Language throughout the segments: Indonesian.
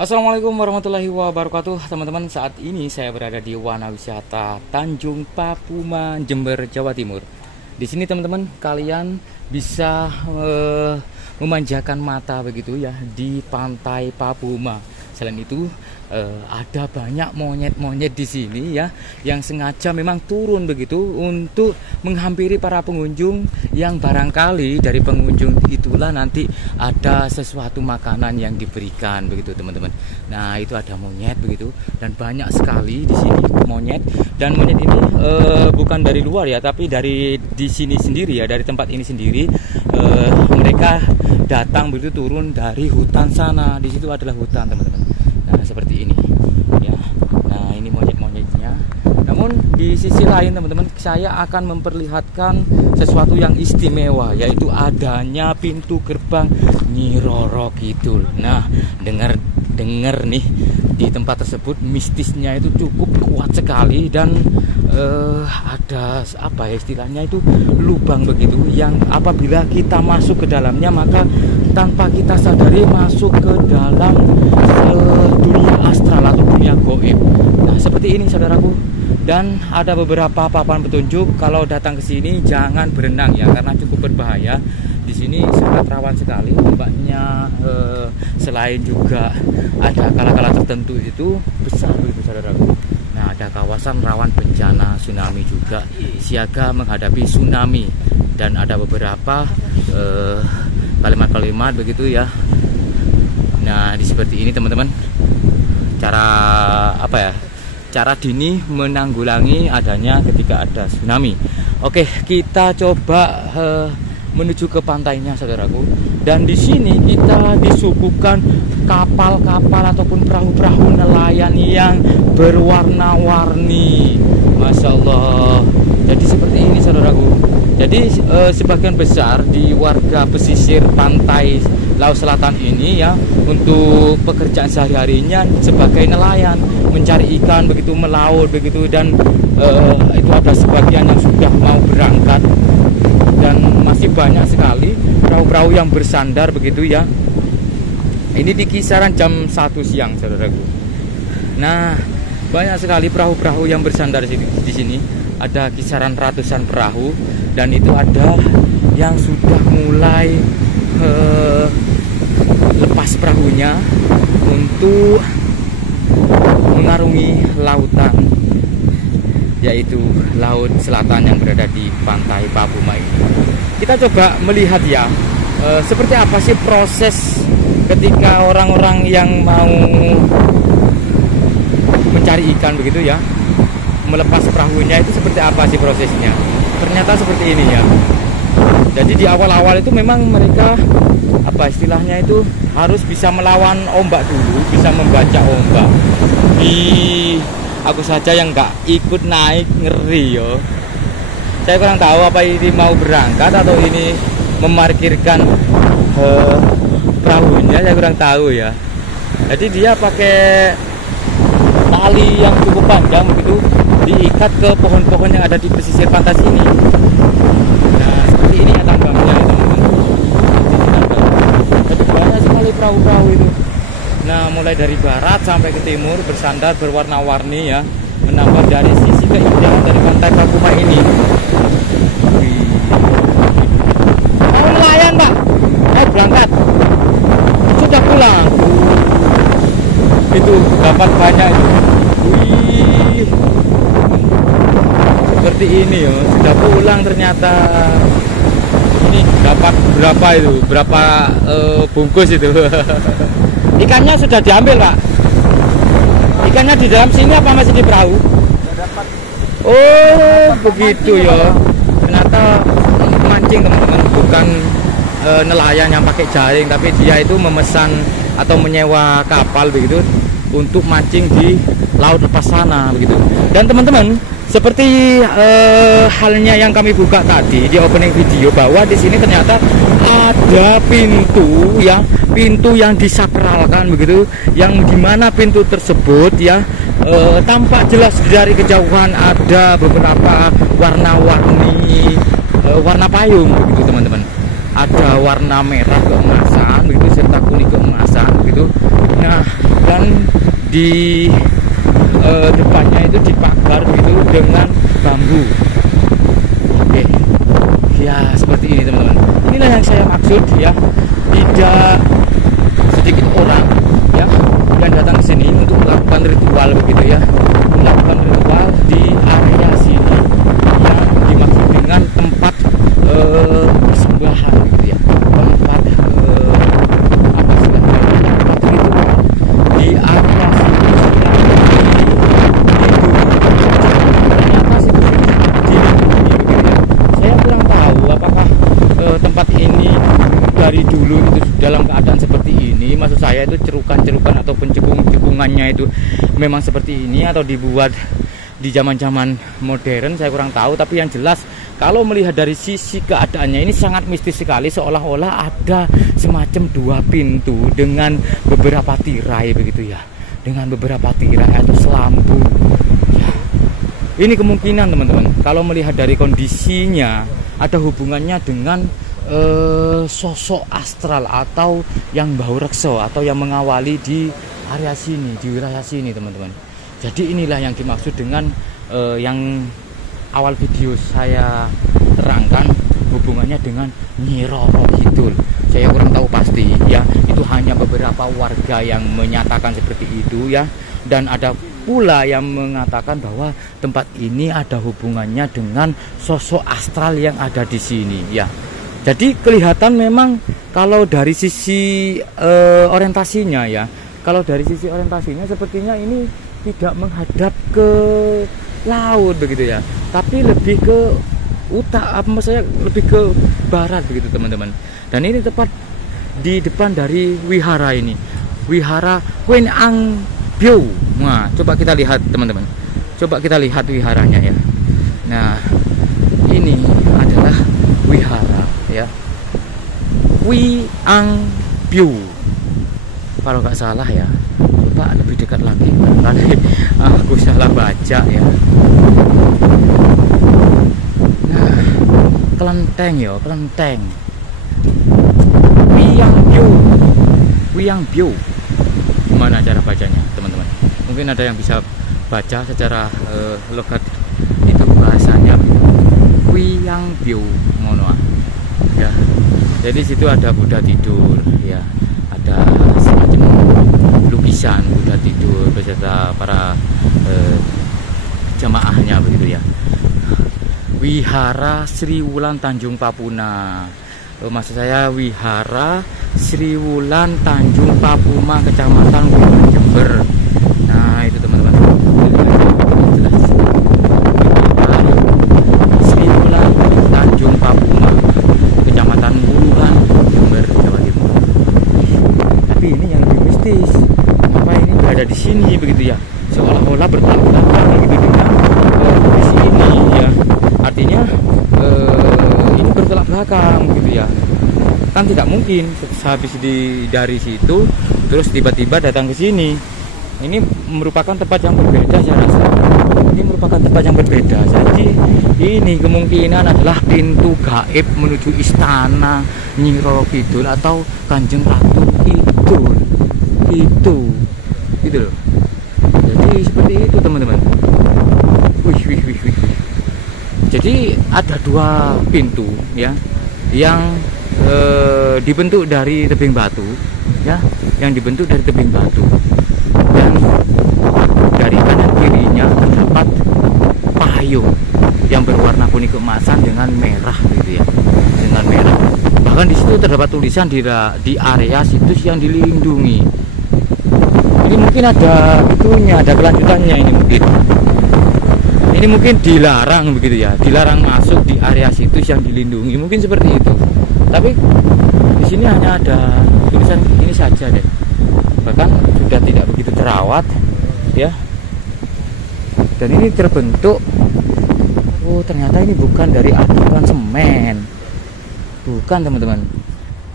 Assalamualaikum warahmatullahi wabarakatuh, teman-teman. Saat ini saya berada di Wana Wisata Tanjung Papuma, Jember, Jawa Timur. Di sini teman-teman kalian bisa memanjakan mata begitu ya di Pantai Papuma. Selain itu ada banyak monyet-monyet di sini ya yang sengaja memang turun begitu untuk menghampiri para pengunjung yang barangkali dari pengunjung itulah nanti ada sesuatu makanan yang diberikan begitu teman-teman. Nah, itu ada monyet begitu dan banyak sekali di sini monyet, dan monyet ini bukan dari luar ya, tapi dari di sini sendiri ya, dari tempat ini sendiri. Mereka datang begitu turun dari hutan sana. Di situ adalah hutan teman-teman. Nah, seperti ini ya. Nah, ini monyet-monyetnya. Namun di sisi lain teman-teman, saya akan memperlihatkan sesuatu yang istimewa, yaitu adanya pintu gerbang Nyi Roro Kidul. Nah, dengar nih, di tempat tersebut mistisnya itu cukup kuat sekali, dan ada apa ya istilahnya itu, lubang begitu yang apabila kita masuk ke dalamnya maka tanpa kita sadari masuk ke dalam dunia astral atau dunia goib. Nah, seperti ini saudaraku. Dan ada beberapa papan petunjuk kalau datang ke sini jangan berenang ya, karena cukup berbahaya. Di sini sangat rawan sekali ombaknya, selain juga ada kala-kala tertentu itu besar begitu saudaraku. Nah, ada kawasan rawan bencana tsunami juga, siaga menghadapi tsunami, dan ada beberapa kalimat-kalimat begitu ya. Nah, di seperti ini teman-teman, cara dini menanggulangi adanya ketika ada tsunami. Oke, kita coba menuju ke pantainya saudaraku. Dan di sini kita disuguhkan kapal-kapal ataupun perahu-perahu nelayan yang berwarna-warni. Masya Allah. Jadi seperti ini saudaraku. Jadi sebagian besar di warga pesisir pantai Laut Selatan ini ya, untuk pekerjaan sehari-harinya sebagai nelayan, mencari ikan begitu, melaut begitu, dan itu ada sebagian yang sudah mau berangkat, dan masih banyak sekali perahu-perahu yang bersandar begitu ya. Ini di kisaran jam 1 siang saudaraku. Nah, banyak sekali perahu-perahu yang bersandar di sini. Ada kisaran ratusan perahu, dan itu ada yang sudah mulai lepas perahunya untuk mengarungi lautan, yaitu Laut Selatan yang berada di Pantai Papuma ini. Kita coba melihat ya, seperti apa sih proses ketika orang-orang yang mau mencari ikan begitu ya, melepas perahunya itu seperti apa sih prosesnya. Ternyata seperti ini ya. Jadi di awal-awal itu memang mereka apa istilahnya itu harus bisa melawan ombak dulu, bisa membaca ombak. Aku saja yang nggak ikut naik, ngeri yo. Saya kurang tahu apa ini mau berangkat atau ini memarkirkan perahunya, saya kurang tahu ya. Jadi dia pakai tali yang cukup panjang begitu, diikat ke pohon-pohon yang ada di pesisir pantai sini. Nah, seperti ini ya tambangnya teman-teman. Jadi banyak sekali perahu-perahu itu. Nah, mulai dari barat sampai ke timur bersandar berwarna-warni ya, menambah dari sisi keindahan dari Pantai Papuma ini. Mau nelayan Pak? Berangkat? Sudah pulang? Itu dapat banyak itu. Wih, seperti ini ya, sudah pulang ternyata. Ini dapat berapa itu? Berapa bungkus itu? Ikannya sudah diambil Pak? Ikannya di dalam sini apa masih di perahu? Sudah dapat. Oh, begitu ya. Ternyata mancing teman-teman, bukan nelayan yang pakai jaring, tapi dia itu memesan atau menyewa kapal begitu untuk mancing di laut lepas sana begitu. Dan teman-teman, seperti halnya yang kami buka tadi di opening video, bahwa di sini ternyata ada pintu ya, pintu yang disakralkan begitu, yang dimana pintu tersebut ya tampak jelas dari kejauhan ada beberapa warna-warni warna payung begitu teman-teman. Ada warna merah keemasan begitu serta kuning keemasan begitu. Nah, dan di depannya itu dipagar gitu dengan bambu. Oke, ya seperti ini teman-teman. Inilah yang saya maksud ya, tidak sedikit orang ya yang datang ke sini untuk melakukan ritual begitu ya, melakukan ritual di area sini yang dimaksud dengan tempat persembahan gitu ya, tempat apa sih tempat ritual di area sini tempat ini dari dulu itu dalam keadaan seperti ini. Maksud saya itu cerukan-cerukan ataupun cekungannya itu memang seperti ini atau dibuat di zaman-zaman modern, saya kurang tahu. Tapi yang jelas kalau melihat dari sisi keadaannya ini sangat mistis sekali, seolah-olah ada semacam dua pintu dengan beberapa tirai begitu ya, dengan beberapa tirai atau selambung ya. Ini kemungkinan teman-teman, kalau melihat dari kondisinya ada hubungannya dengan sosok astral atau yang bau rekso atau yang mengawali di area sini, di wilayah sini teman-teman. Jadi inilah yang dimaksud dengan yang awal video saya terangkan, hubungannya dengan Nyi Roro Kidul. Saya kurang tahu pasti ya, itu hanya beberapa warga yang menyatakan seperti itu ya, dan ada pula yang mengatakan bahwa tempat ini ada hubungannya dengan sosok astral yang ada di sini ya. Jadi kelihatan memang kalau dari sisi orientasinya ya, kalau dari sisi orientasinya sepertinya ini tidak menghadap ke laut begitu ya, tapi lebih ke utara, apa maksudnya lebih ke barat begitu teman-teman. Dan ini tepat di depan dari wihara ini, wihara Queen Ang Byo. Nah, coba kita lihat teman-teman, coba kita lihat wiharanya ya. Nah, ini adalah wihara ya, Queen Ang Byo kalau nggak salah ya. Coba lebih dekat lagi, tadi aku salah baca ya. Nah, kelenteng ya, kelenteng Queen Ang Byo. Gimana cara bacanya teman-teman? Mungkin ada yang bisa baca secara logat itu bahasanya Queen Ang Byo ngono ya. Jadi situ ada Buddha tidur ya, ada semacam lukisan Buddha tidur beserta para jamaahnya begitu ya. Wihara Sri Wulan Tanjung Papuna, maksud saya Wihara Sri Wulan Tanjung Papuma, Kecamatan Wulan, Jember. Nah itu teman-teman, jelas Sri Wulan Tanjung Papuma, Kecamatan Wulan, Jember, Jawa Timur. Tapi ini yang lebih mistis, apa ini berada di sini begitu ya, seolah-olah bertolak belakang gitu dengan kondisi ini ya. Artinya ini bertolak belakang gitu ya, kan tidak mungkin habis dari situ terus tiba-tiba datang ke sini. Ini merupakan tempat yang berbeda, saya rasa ini merupakan tempat yang berbeda. Jadi ini kemungkinan adalah pintu gaib menuju istana Nyi Roro Kidul atau Kanjeng Ratu Kidul itu gitu loh. Jadi seperti itu teman-teman. Wih. Jadi ada dua pintu ya, yang dibentuk dari tebing batu ya, yang dibentuk dari tebing batu, dan dari kanan kirinya terdapat payung yang berwarna kuning keemasan dengan merah gitu ya, dengan merah. Bahkan di situ terdapat tulisan di area situs yang dilindungi. Ini mungkin ada itunya, ada kelanjutannya ini mungkin. Ini mungkin dilarang begitu ya, dilarang masuk di area situs yang dilindungi, mungkin seperti itu. Tapi di sini hanya ada tulisan ini saja deh, bahkan sudah tidak begitu terawat ya. Dan ini terbentuk, oh ternyata ini bukan dari adukan semen, bukan teman-teman,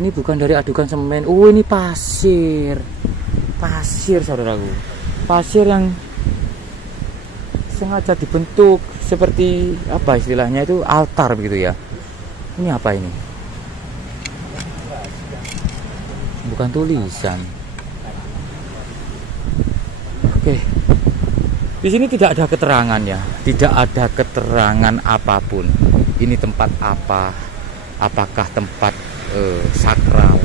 ini bukan dari adukan semen. Oh ini pasir saudaraku, pasir yang sengaja dibentuk seperti apa istilahnya itu, altar begitu ya. Ini apa ini? Bukan tulisan. Oke. Di sini tidak ada keterangan ya, tidak ada keterangan apapun. Ini tempat apa? Apakah tempat sakral,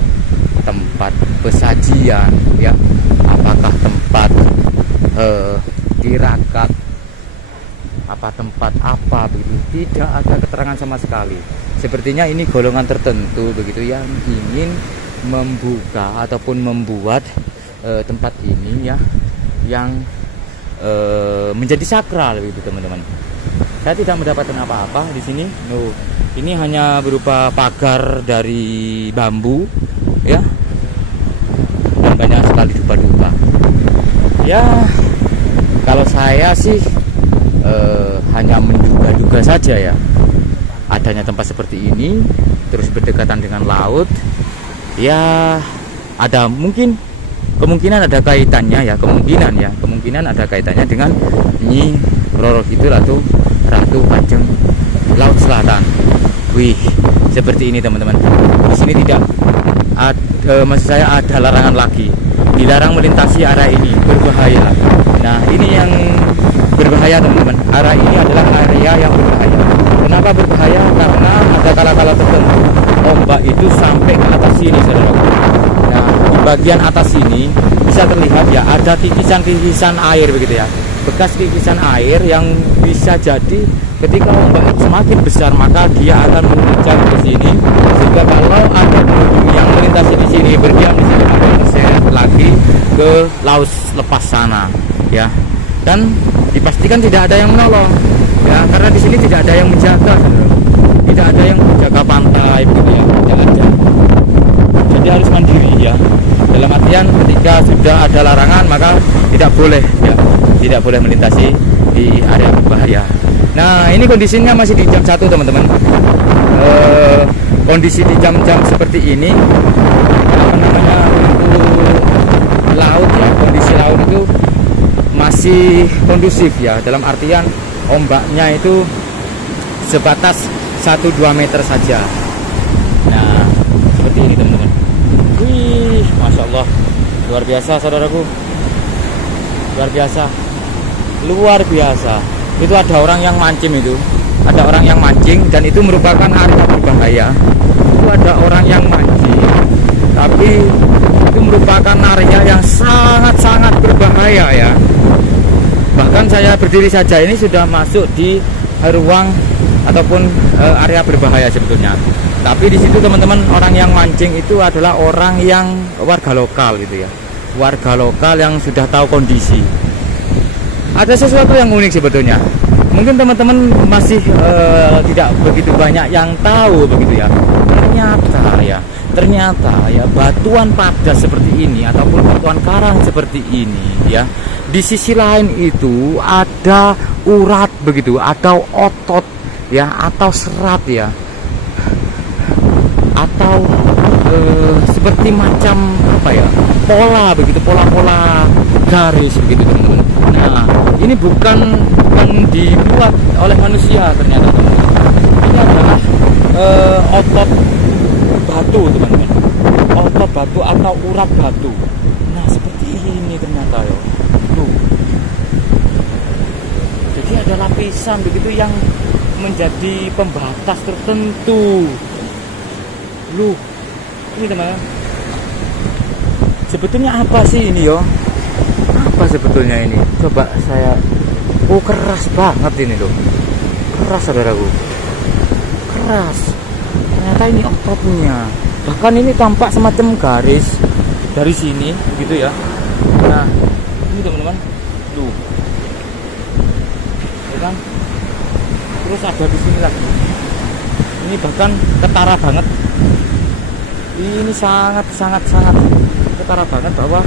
tempat pesajian ya? Apakah tempat tirakat? Apa tempat apa begitu? Tidak ada keterangan sama sekali. Sepertinya ini golongan tertentu begitu yang ingin membuka ataupun membuat tempat ini ya yang menjadi sakral begitu teman-teman. Saya tidak mendapatkan apa-apa di sini. Ini hanya berupa pagar dari bambu ya, dan banyak sekali dupa-dupa. Ya kalau saya sih hanya menduga-duga saja ya, adanya tempat seperti ini terus berdekatan dengan laut ya, ada kemungkinan ada kaitannya ya, kemungkinan ada kaitannya dengan Nyi Roro Kidul atau Ratu Kanjeng Laut Selatan. Wih, seperti ini teman-teman. Di sini tidak maksud saya ada larangan lagi, dilarang melintasi area ini, berbahaya. Nah ini yang berbahaya teman-teman, area ini adalah area yang berbahaya. Kenapa berbahaya? Karena ada kala-kala tertentu ombak itu sampai ke atas sini saudara. Nah di bagian atas ini bisa terlihat ya, ada kikisan-kikisan air begitu ya, bekas kikisan air yang bisa jadi ketika ombak semakin besar maka dia akan menguncang ke sini, sehingga kalau ada yang melintasi di sini, berdiam di sini, akan terseret lagi ke laut lepas sana ya. Dan dipastikan tidak ada yang menolong ya, karena di sini tidak ada yang menjaga, tidak ada yang menjaga pantai begitu ya, tidak ada. Jadi harus mandiri ya, dalam artian ketika sudah ada larangan maka tidak boleh ya, tidak boleh melintasi di area berbahaya. Nah ini kondisinya masih di jam 1 teman-teman. Kondisi di jam-jam seperti ini apa namanya, untuk laut ya, kondisi laut itu masih kondusif ya, dalam artian ombaknya itu sebatas 1-2 meter saja. Nah seperti ini teman-teman. Wih, Masya Allah, luar biasa saudaraku, luar biasa, luar biasa. Itu ada orang yang mancing, itu ada orang yang mancing, dan itu merupakan area berbahaya. Itu ada orang yang mancing, tapi itu merupakan area yang sangat-sangat berbahaya ya. Bahkan saya berdiri saja ini sudah masuk di ruang ataupun area berbahaya sebetulnya. Tapi di situ teman-teman, orang yang mancing itu adalah orang yang warga lokal gitu ya, warga lokal yang sudah tahu kondisi. Ada sesuatu yang unik sebetulnya. Mungkin teman-teman masih tidak begitu banyak yang tahu begitu ya. Ternyata ya batuan padas seperti ini ataupun batuan karang seperti ini ya, di sisi lain itu ada urat begitu, atau otot ya, atau serat ya, atau seperti macam apa ya, pola begitu, pola-pola garis begitu teman-teman. Nah ini bukan dibuat oleh manusia ternyata teman-teman. Ini adalah otot batu teman-teman, otot batu atau urat batu. Nah seperti ini ternyata ya. Jadi ada lapisan begitu yang menjadi pembatas tertentu. Ini teman-teman, sebetulnya apa sih ini yo? Apa sebetulnya ini? Coba saya. Keras banget ini loh, keras saudaraku, keras. Ternyata ini ototnya, bahkan ini tampak semacam garis dari sini begitu ya. Nah ini teman-teman, ya kan? Terus ada di sini lagi. Ini bahkan ketara banget. Ini sangat ketara banget bahwa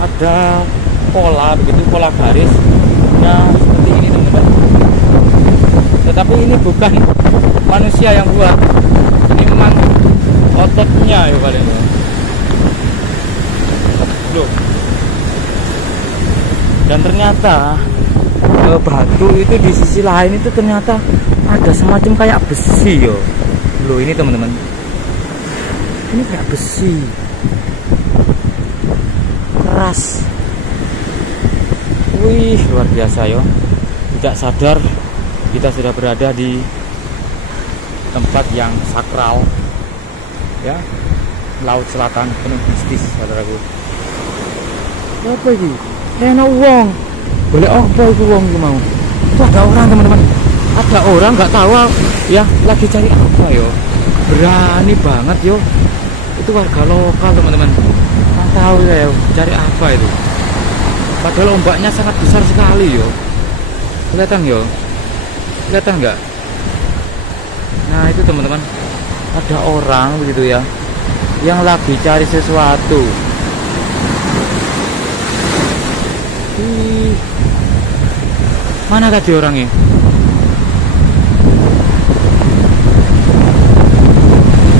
ada pola begitu, pola garis. Nah seperti ini teman-teman. Tetapi ini bukan manusia yang buat, ini memang ototnya ya kalian. Dan ternyata batu itu di sisi lain itu ternyata ada semacam kayak besi yo. Ini teman-teman, ini kayak besi keras. Wih, luar biasa yo. Tidak sadar kita sudah berada di tempat yang sakral, ya, laut selatan penuh mistis, saudaraku. Apa ini? Enak wong. Boleh apa itu wong itu mau? Itu ada orang, teman-teman. Ada orang nggak tahu ya lagi cari apa yo. Berani banget yo. Itu warga lokal, teman-teman. Nggak tahu ya cari apa itu. Padahal ombaknya sangat besar sekali yo. Kelihatan yo. Kelihatan nggak? Nah itu teman-teman, ada orang begitu ya yang lagi cari sesuatu. Mana tadi orangnya?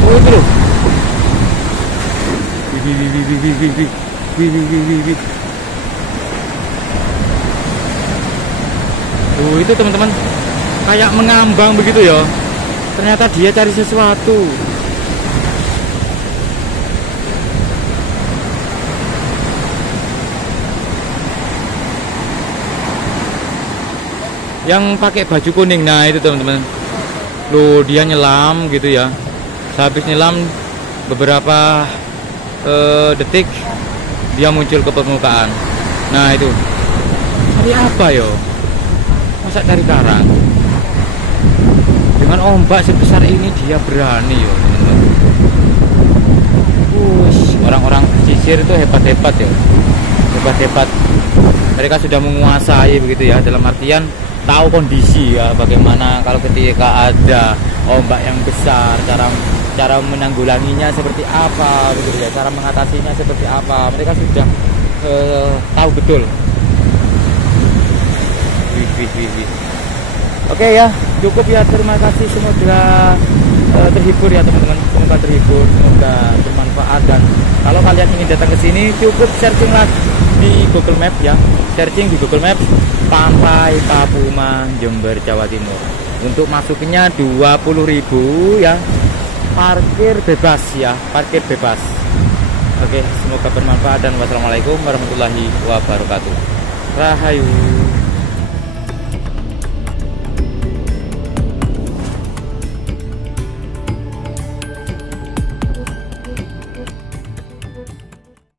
Oh itu loh. Itu teman-teman, kayak mengambang begitu ya. Ternyata dia cari sesuatu. Yang pakai baju kuning, nah itu teman-teman. Loh, dia nyelam gitu ya. Habis nyelam beberapa detik, dia muncul ke permukaan. Nah itu. Cari apa yo? Masa dari karang? Dengan ombak sebesar ini dia berani yo, teman-teman. Orang-orang pesisir itu hebat-hebat ya. Hebat-hebat. Mereka sudah menguasai begitu ya, dalam artian tahu kondisi ya, bagaimana kalau ketika ada ombak yang besar, cara menanggulanginya seperti apa begitu ya, cara mengatasinya seperti apa. Mereka sudah tahu betul. Oke ya, cukup ya, terima kasih, semoga terhibur ya teman-teman, semoga terhibur, semoga bermanfaat. Dan kalau kalian ingin datang ke sini, cukup searching lah di Google Maps ya, searching di Google Maps Pantai Papuma Jember Jawa Timur. Untuk masuknya 20.000 ya, parkir bebas ya, parkir bebas. Oke, semoga bermanfaat dan wassalamualaikum warahmatullahi wabarakatuh. Rahayu.